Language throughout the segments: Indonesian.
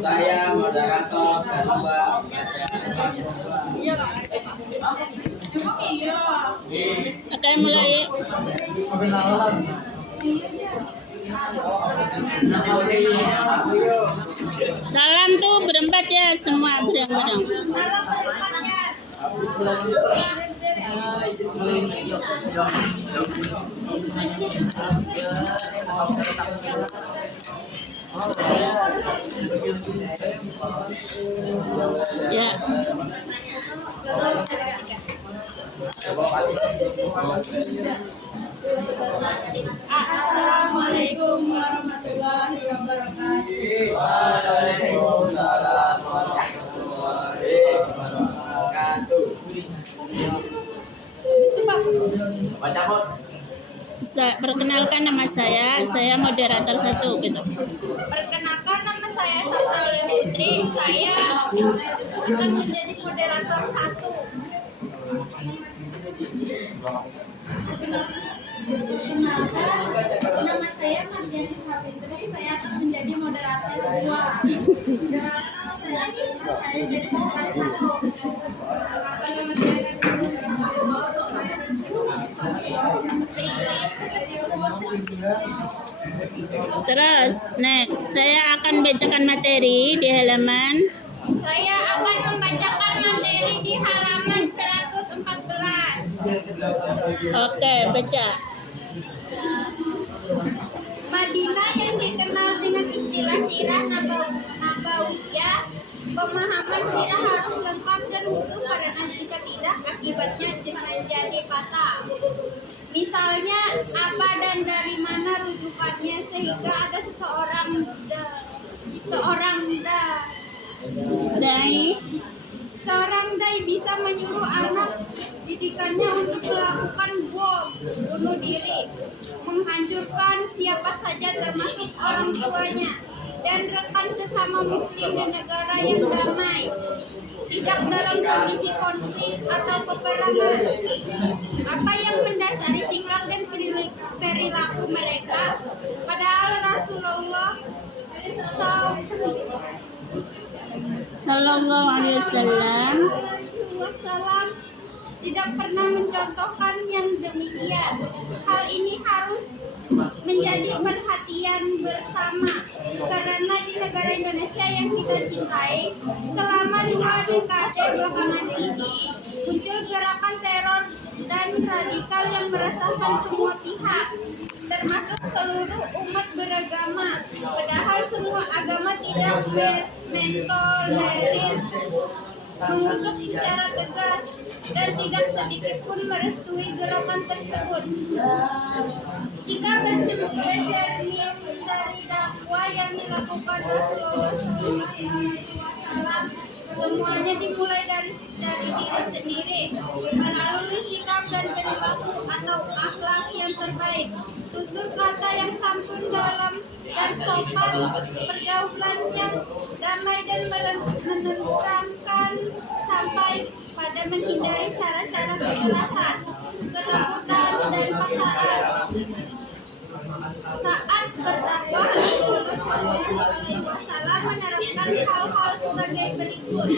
Saya moderator kedua Akan mulai. Salam tuh berempat ya, semua bareng-bareng. Ya. Assalamualaikum warahmatullahi wabarakatuh. Waalaikumsalam warahmatullahi wabarakatuh. Baca bos. Perkenalkan nama saya moderator 1 gitu. Perkenalkan nama saya Sabta Putri. Saya akan menjadi moderator 1. Perkenalkan nama saya Mardiani Savitri. Saya akan menjadi moderator 2. Saya jadi sekretaris 1. Terus, next, saya akan bacakan materi di halaman. Saya akan membacakan materi di halaman 114. Oke, baca. Madinah yang dikenal dengan istilah sirah nabawiyah, pemahaman sirah harus lengkap dan utuh karena jika tidak akibatnya menjadi patah. Misalnya apa dan dari mana rujukannya sehingga ada seorang dai bisa menyuruh anak didikannya untuk melakukan bom bunuh diri, menghancurkan siapa saja termasuk orang tuanya dan rekan sesama muslim di negara yang damai, tidak dalam kondisi konflik atau peperangan. Apa yang mendasari sikap dan perilaku mereka? Padahal Rasulullah Sallallahu alaihi wasallam tidak pernah mencontohkan yang demikian. Hal ini harus menjadi perhatian bersama karena di negara Indonesia yang kita cintai selama 2 dekade belakangan ini muncul gerakan teror dan radikal yang meresahkan semua pihak termasuk seluruh umat beragama, padahal semua agama tidak mentolerir, mengutuk secara tegas dan tidak sedikit pun merestui gerakan tersebut. Jika bercermin dari dakwah yang dilakukan Rasulullah SAW, semuanya dimulai dari diri sendiri melalui sikap dan perilaku atau akhlak yang terbaik, tutur kata yang santun dalam dan sopan, pergaulan yang damai dan menenteramkan sampai pada menghindari cara-cara kekerasan, ketakutan dan paksaan. Saat berdakwah, Rasulullah SAW menerapkan hal-hal sebagai berikut. 1.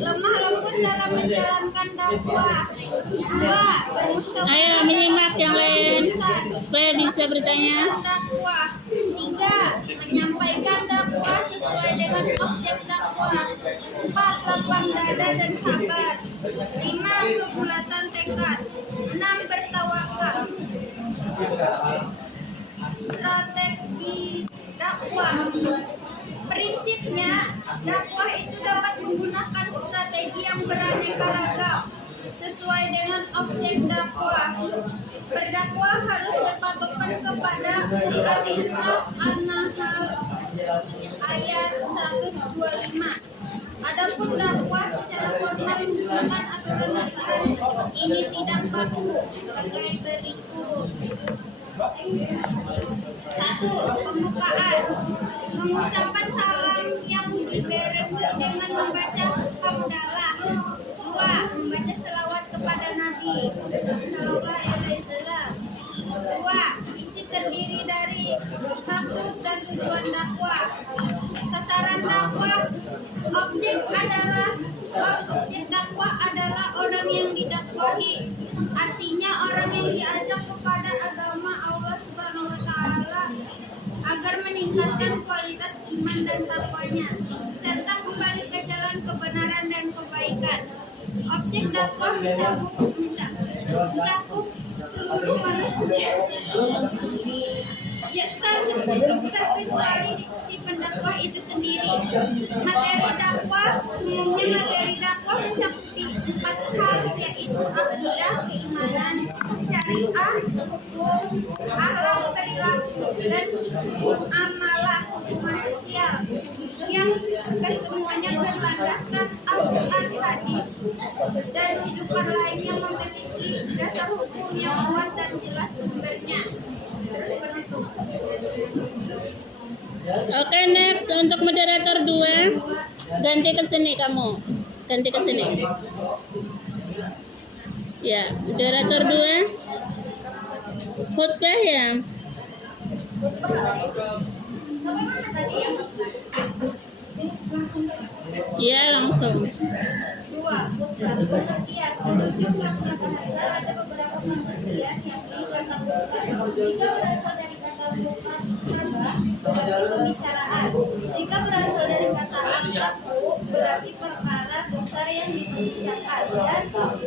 Lemah lembut dalam menjalankan dakwah. 2. Bermusyawarah. Ayo menyimak yang lain supaya bisa bertanya. 3. Menyampaikan dakwah sesuai dengan objek dakwah. 4. Lapang dada dan sabar. 5. Kebulatan tekad. 6. Bertawakal. Strategi dakwah. Prinsipnya, dakwah itu dapat menggunakan strategi yang beraneka ragam sesuai dengan objek dakwah. Berdakwah harus berpatokan kepada Al-Quran An-Nahl ayat 125. Adapun dakwah secara formal menggunakan aturan-aturan ini tidak baku sebagai berikut. 1. Pembukaan. Mengucapkan salam yang dibarengi dengan membaca hamdalah. 2. Membaca selawat kepada Nabi Sallallahu Alaihi Wasallam. 2. Isi terdiri dari Maksud dan tujuan dakwah. Sasaran dakwah. Objek dakwah adalah orang yang didakwahi. Artinya orang yang diajak kepada agama Allah Subhanahu wa taala agar meningkatkan kualitas iman dan takwanya serta kembali ke jalan kebenaran dan kebaikan. Objek dakwah mencakup seluruh manusia. Ya, terkecuali si pendakwah itu sendiri. Materi dakwah mencakupi 4 hal, yaitu akidah, keimanan, syariah, hukum, akhlak, perilaku, dan amalah hubungan sosial yang kesemuanya berlandaskan Al-Quran, hadis, dan kehidupan lain yang memiliki dasar hukum yang kuat dan jelas sumbernya. Oke, next untuk moderator 2. Ganti ke sini kamu. Ganti ke sini. Ya, moderator 2. Khutbah ya. Ya, langsung. 2. Pengertian. Merujuk makna bahasa ada beberapa pengertian, yakni kata khutbah. Jika berasal dari kata khutbah, berarti pembicaraan. Jika berasal dari kata akhlaku, berarti perkara besar yang dibicarakan. Dan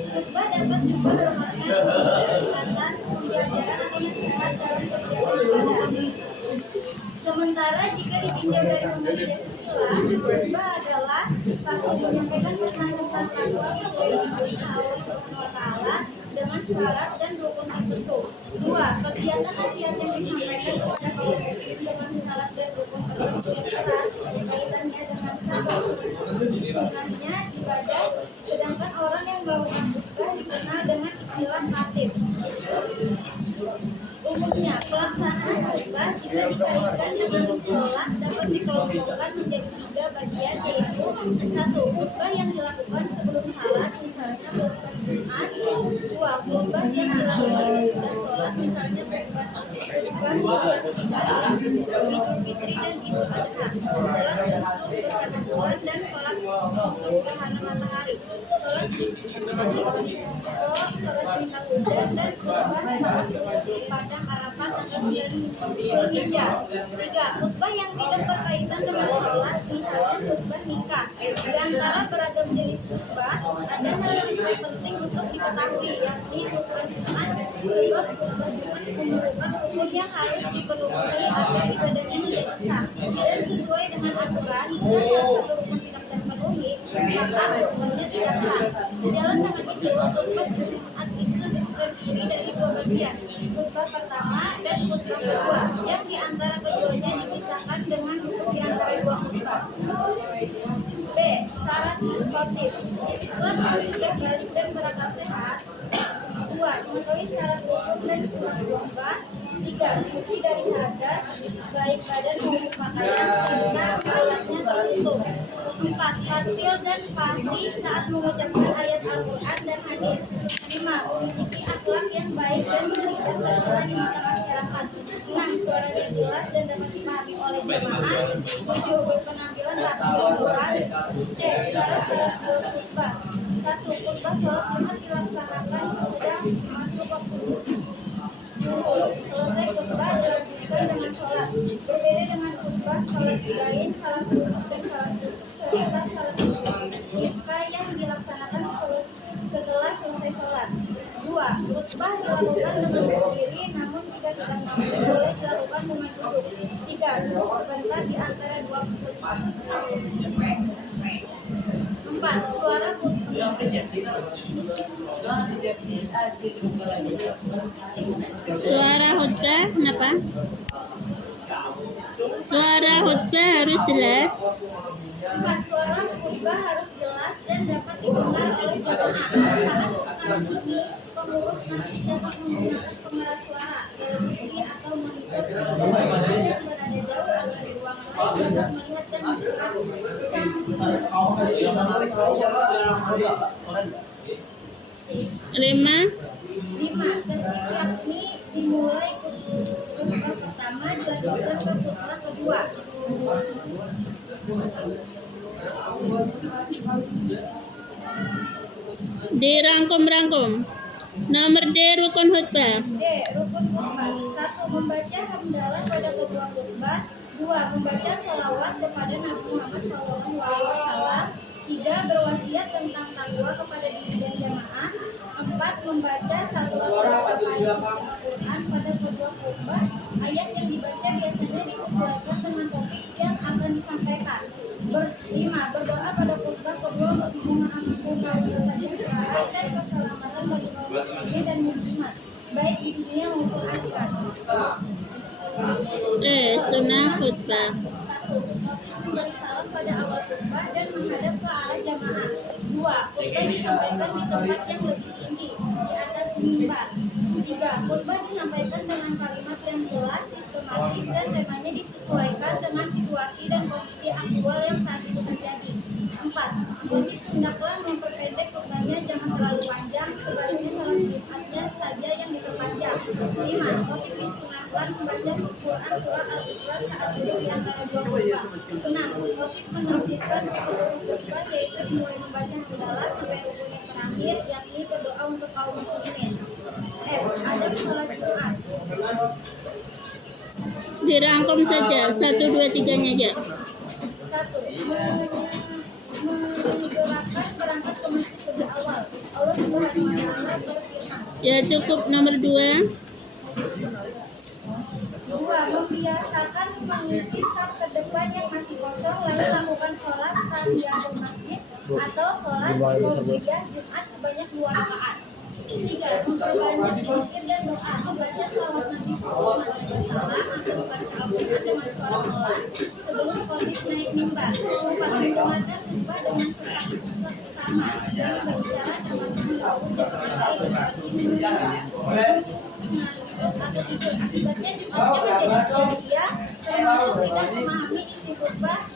khutbah dapat juga bermakna peringatan, pembelajaran atau nasihat dalam kegiatan ibadah. Sementara jika ditinjau dari pengertian Islam, khutbah adalah 1. Menyampaikan pesan-pesan Allah SWT dengan syarat dan rukun tertentu. 2. Kegiatan nasihat yang disampaikan kepada kaum muslim dengan syarat dan rukun tertentu yang erat kaitannya dengan sunahnya ibadah, sedangkan orang yang melakukan khutbah dikenal dengan istilah khatib. Umumnya, pelaksanaan khutbah jika dikaitkan dengan sholat dapat dikelompokkan menjadi 3 bagian, yaitu 1. Khutbah yang dilakukan sebelum sholat, misalnya khutbah Jumat. 2. Khutbah yang dilakukan sesudah sholat, misalnya khutbah sholat Idul Fitri dan Idul Adha, sholat khusuf gerhana bulan dan sholat khusuf gerhana matahari, sholat istisqa, sholat minta hujan, dan khutbah saat wukuf di padang Arafah tanggal 9 Zulhijjah. 3. Khutbah yang tidak berkaitan dengan sholat, misalnya khutbah nikah. Di antara beragam jenis khutbah, ada hal yang penting untuk diketahui, yakni khutbah Jumat, sebab khutbah Jumat memerlukan rukun yang harus dipenuhi agar ibadahnya menjadi sah. Dan sesuai dengan aturan, jika salah satu rukun tidak terpenuhi, maka rukunnya tidak sah. Sejalan dengan itu, khutbah Jumat itu terdiri dari 2 bagian, khutbah pertama dan khutbah kedua, yang di antara keduanya dipisahkan dengan duduk di antara 2 khutbah. B. Syarat khotib. Islam yang sudah balik dan berakal sehat. 2. Mengetahui syarat rukun dan sunah khutbah. 3. Suci dari hadas, baik badan maupun pakaian, serta alatnya tertutup. 4. Tartil dan fasih saat mengucapkan ayat Al-Quran dan hadis. 5. Memiliki akhlak yang baik dan tidak tercela di mata masyarakat. 6. Suaranya jelas dan dapat dipahami oleh jemaah. 7. Berpenampilan rapi dan sopan. C. Syarat-syarat khutbah. 1. Khutbah sholat Jumat dilaksanakan sudah masuk waktu zuhur. Selesai khutbah dilanjutkan dengan sholat. Berbeda dengan khutbah sholat Idain, salat khusuf dan salat khusuf serta salat istisqa yang dilaksanakan setelah selesai sholat. 2. Khutbah dilakukan dengan berdiri, namun jika tidak mampu boleh dilakukan dengan duduk. 3. Duduk sebentar di antara 2 khutbah. 4. Suara khutbah. Suara khutbah kenapa? Suara khutbah harus jelas. 4. Suara khutbah harus jelas dan dapat didengar oleh jemaah. Saat ini pengurus masjid dapat menggunakan pengeras suara, televisi atau monitor yang berada jauh atau di ruangan lain dapat melihat dan mendengar. 5. Tertib yakni dimulai khutbah pertama, dilanjutkan ke khutbah kedua. Dirangkum-rangkum. Nomor D, rukun khutbah. D. Rukun khutbah. 1. Membaca hamdalah pada kedua khutbah. 2. Membaca sholawat kepada Nabi Muhammad SAW. 3. Berwasiat tentang takwa kepada diri dan jamaah. 4. Membaca satu atau beberapa ayat suci Al-Quran pada kedua khutbah. Ayat yang dibaca biasanya disesuaikan dengan topik yang akan disampaikan. 5. Berdoa pada khutbah kedua untuk memohon kesejahteraan dan keselamatan bagi kaum muslimin dan muslimat, baik di dunia maupun akhirat. Sunnah khutbah. 1. Memberi salam pada awal khutbah dan menghadap ke arah jamaah. 2. Khutbah disampaikan di tempat yang lebih tinggi, di atas mimbar. 3. Khutbah disampaikan dengan kalimat yang jelas, sistematis, dan temanya disesuaikan dengan situasi dan kondisi aktual yang saat itu terjadi. 4. Khotib hendaklah memperpendek khutbahnya, jangan terlalu panjang, sebaliknya salat Jumatnya saja yang diperpanjang. 5. Khotib disunahkan membaca Quran surah Al-Ikhlas saat duduk di antara dua khutbah. 6. Khotib menertibkan khutbah, yaitu mulai membaca hamdalah sampai rukun yang terakhir, yakni berdoa untuk kaum muslimin. F. Adab sholat Jumat. Dirangkum saja. 1, 2, 3-nya aja. 1. Menyegerakan berangkat ke masjid lebih awal. Allah Subhanahu wa Ta'ala berfirman. Ya cukup. Nomor 2. 2. Membiasakan mengisi saf terdepan yang masih kosong, lalu lakukan sholat tahiyatul masjid atau sholat qobliyah Jumat sebanyak 2 rakaat. 3. Memperbanyak zikir dan doa, membaca shalawat Nabi Sallallahu Alaihi Wasallam atau membaca Al-Quran dengan suara pelan sebelum khotib naik mimbar. 4. Mendengarkan khutbah dengan seksama dan berbicara sama-sama sahur dan berkait seperti atau tidur. Akibatnya Jumatnya menjadi sia-sia, termasuk tidak memahami isi khutbah.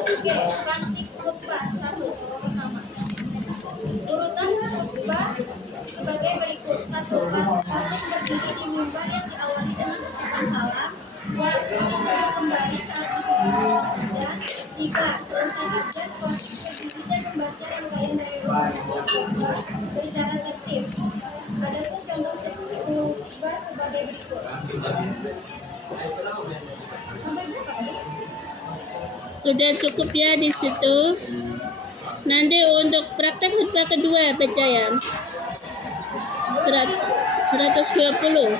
Oke, praktik khutbah 1. Pertama, urutan khutbah sebagai berikut. 1. Harus berdiri di mimbar yang diawali dengan ucapan salam. 2. Kembali saat duduk dan 3. Selesai hajat, berdiri dan membaca rangkaian dari rukun khutbah secara tertib. Adapun contoh khutbah sebagai berikut. Sampai berapa tadi? Sudah cukup ya di situ. Nanti untuk praktek khutbah kedua baca ya. 120.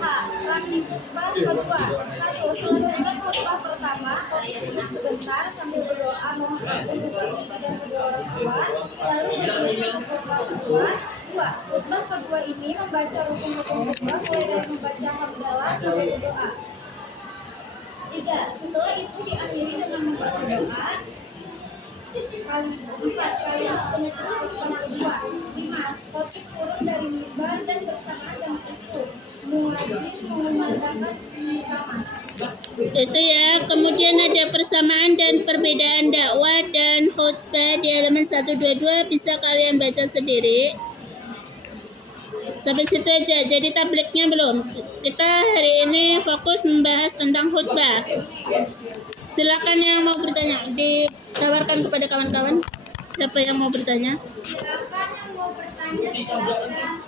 Praktik khutbah kedua. 1. Selesaikan khutbah pertama, khotib sebentar sambil berdoa mohon ampun kepada diri dan kedua orang tua, lalu berdiri untuk khutbah kedua. 2. Khutbah kedua ini membaca rukun-rukun khutbah mulai dari membaca hamdalah sampai berdoa. 3. Setelah itu diakhiri dengan membaca doa. 4. Kali penutup khutbah kedua. 5. Khotib turun dari mimbar dan bersamaan dengan itu muadzin mengumandangkan iqamah. Itu ya. Kemudian ada persamaan dan perbedaan dakwah dan khutbah di halaman 122, bisa kalian baca sendiri. Sampai situ aja. Jadi tabliknya belum. Kita hari ini fokus membahas tentang khutbah. Silakan yang mau bertanya, ditawarkan kepada kawan-kawan. Siapa yang mau bertanya? Silakan yang mau bertanya, silakan.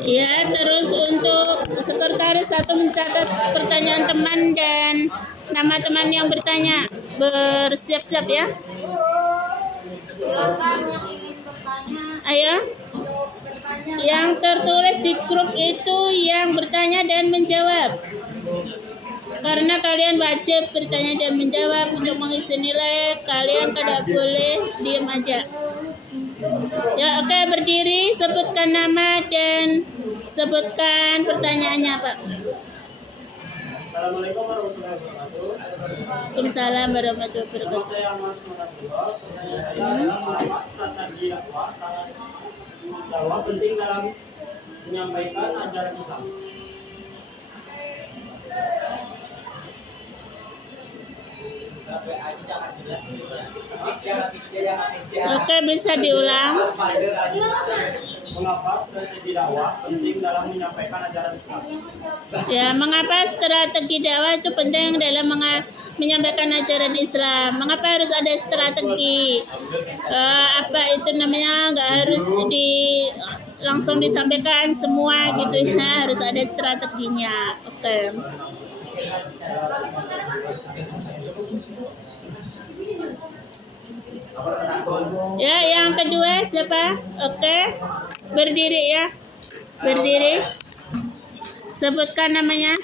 Ya, terus untuk sekretaris satu mencatat pertanyaan teman dan nama teman yang bertanya. Bersiap-siap ya. Silakan yang ingin bertanya. Ayo. Bertanya. Yang tertulis di grup itu yang bertanya dan menjawab. Karena kalian wajib bertanya dan menjawab untuk mengisi nilai, kalian tidak boleh diam aja. Ya, oke, berdiri, sebutkan nama dan sebutkan pertanyaannya, Pak. Assalamualaikum warahmatullahi wabarakatuh. Waalaikumsalam warahmatullahi wabarakatuh. Saya Mas Mas strategi dakwah sangat dakwah penting dalam menyampaikan ajaran Islam. Oke, bisa diulang. Mengapa strategi dakwah penting dalam menyampaikan ajaran Islam? Ya, mengapa strategi dakwah itu penting dalam menyampaikan ajaran Islam? Mengapa harus ada strategi? Apa itu namanya? Nggak harus langsung disampaikan semua gitu ya, harus ada strateginya. Oke. Ya, yang kedua siapa? Oke. Berdiri ya. Berdiri. Sebutkan namanya.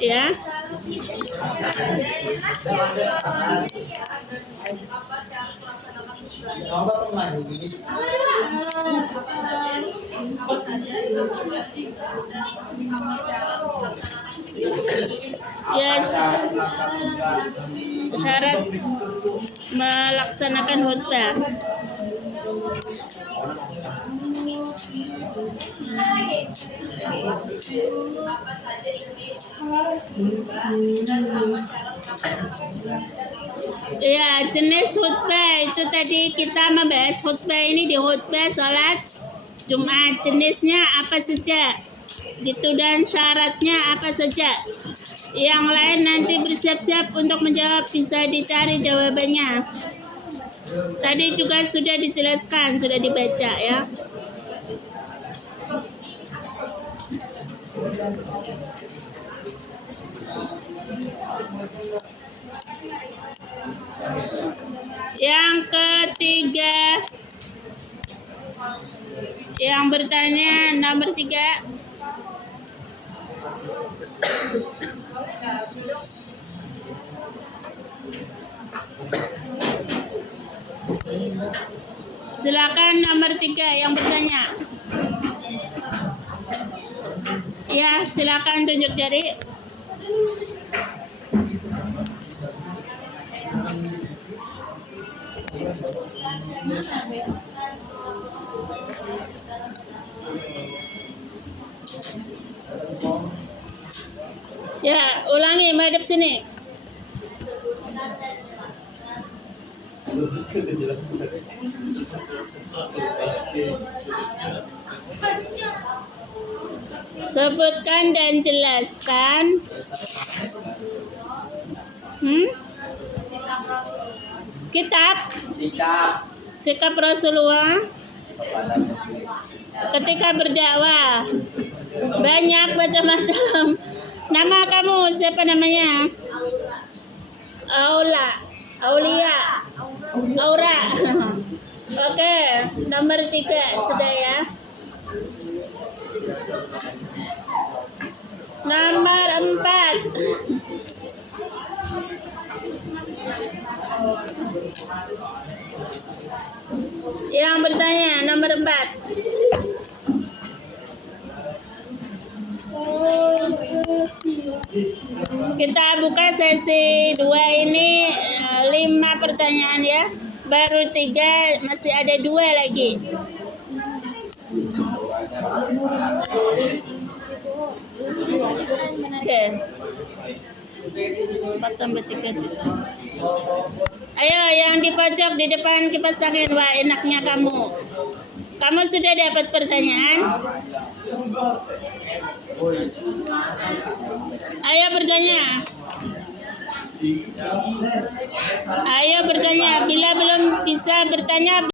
Ya. Ya, syarat melaksanakan khutbah. Ya, jenis khutbah itu tadi kita membahas khutbah ini di khutbah salat Jumat, jenisnya apa saja gitu dan syaratnya apa saja. Yang lain nanti bersiap-siap untuk menjawab, bisa dicari jawabannya. Tadi juga sudah dijelaskan, sudah dibaca ya. Yang ketiga, yang bertanya nomor 3. Silakan nomor 3 yang bertanya. Ya, silakan tunjuk jari. Ya, ulangi, madep sini. Sebutkan dan jelaskan. Kitab. Sikap Rasulullah ketika berdakwah. Banyak macam-macam. Nama kamu siapa namanya? Aulia. Aura. Oke, nomor 3 sudah ya. Nomor 4. Yang bertanya nomor 4. Kita buka sesi 2 ini 5 pertanyaan ya. Baru 3, masih ada 2 lagi. Oke. 4 tambah 3 7. Ayo yang di pojok di depan kipas angin. Wah, enaknya kamu. Kamu sudah dapat pertanyaan? Ayo bertanya. Ayo bertanya. Bila belum bisa bertanya